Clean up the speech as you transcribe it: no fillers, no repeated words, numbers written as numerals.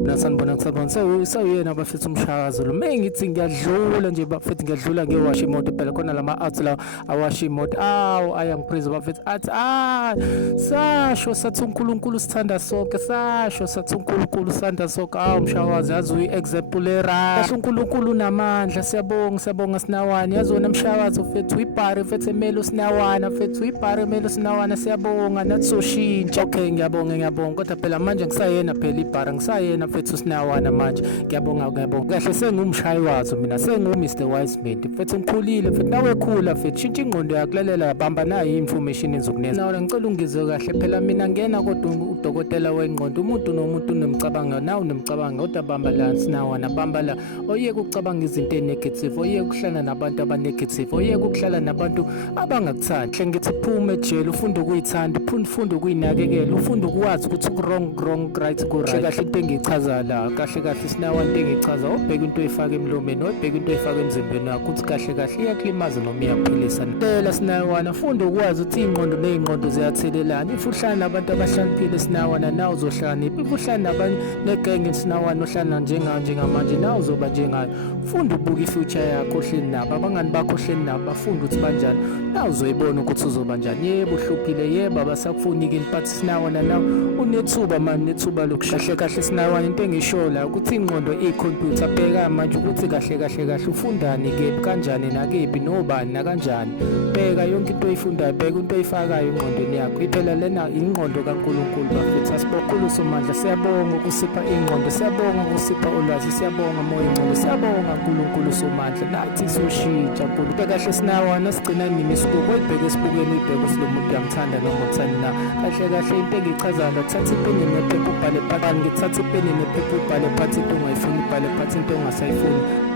Sanibona sawuyena bafethu umshakazo lo mengithi ngiyadlula nje bafethu ngiyadlula ngiwash imoto phela khona lama arts la awash imoto ayangipraise bafethu athi sasho sathi uNkulunkulu sithanda sonke sasho sathi uNkulunkulu sithanda sonke mshakazi yazi uyi-example era uNkulunkulu namandla siyabonga sinawana yazi wona mshakazi fethu uyibhari fethu emelo sinawana fethu uyibhari emelo sinawana siyabonga nathi soshintsha okay ngiyabonga kodwa phela manje ngisayena phela ibhari ngisayena fethu sinawana manje ngiyabonga kahle sengumshayi wazo mina sengu-Mr. Wise Man fethu ngikhulile fethu nawe khula fethu shintsha ingqondo yakulalela bamba nayo i-information enzokuneza nawe ngicela ungizwe kahle phela mina ngena kodwa udokotela wengqondo umuntu nomuntu unemcabango nawe unemcabango kodwa bamba la sinawana bamba la oyeke ukucabanga izinto enegative oyeke ukuhlala nabantu abanegative oyeke ukuhlala nabantu abangakuthandi hle ngithi phuma ejele ufunde ukuyithanda ufunde ukuyinakekela ufunde ukwazi ukuthi wrong right kahle into engiyichaza la kahle sinawa into engiyichaza ubheka into oyifaka emlomeni ubheka into oyifaka emzimbeni wakho uthi kahle iyakulimaza noma iyakuphilisa phela sinawana funda ukwazi ukuthi iy'ngqondo ney'ngqondo ziyathelelana if uhlala nabantu abahlaniphile sinawana nawe uzohlakanipha if uhlala nabanye negenge sinawana ohlala njengamanje nawe uzoba njengayo funda ubuka i-future yakho ohleli nabo abangani bakho ohleli nabo bafunde ukuthi banjani nawe uzoyibona ukuthi uzoba njani yebo uhluphile yebo abasakufuni kini but sinawana nawe unethuba mani nethuba kahle sinawana into engisho la ukuthi ingqondo ikhompyutha bheka manje ukuthi kahle ufundani kephi kanjani nakephi nobani nakanjani bheka yonke into oyifundayo bheka into oyifakayo engqondweni yakho iphela lena ingqondo kaNkulunkulu bafethu asibokhulu somandla siyabonga ukusipha ingqondo siyabonga ukusipha ulwazi siyabonga moya ingqondo siyabonga uNkulunkulu somandla nathi soshintsha nkulu kahle sinawana sigcina nini isibuko oyibheka esibukweni uyibheka ukuthi lo muntu uyamthanda noma uthani na kahle into engiyichazayo thatha ipeni nephepha ubhale phansi ngithatha ipeni nephepha ubhale phansi into ongayifuni ubhale phansi into ongasayifuni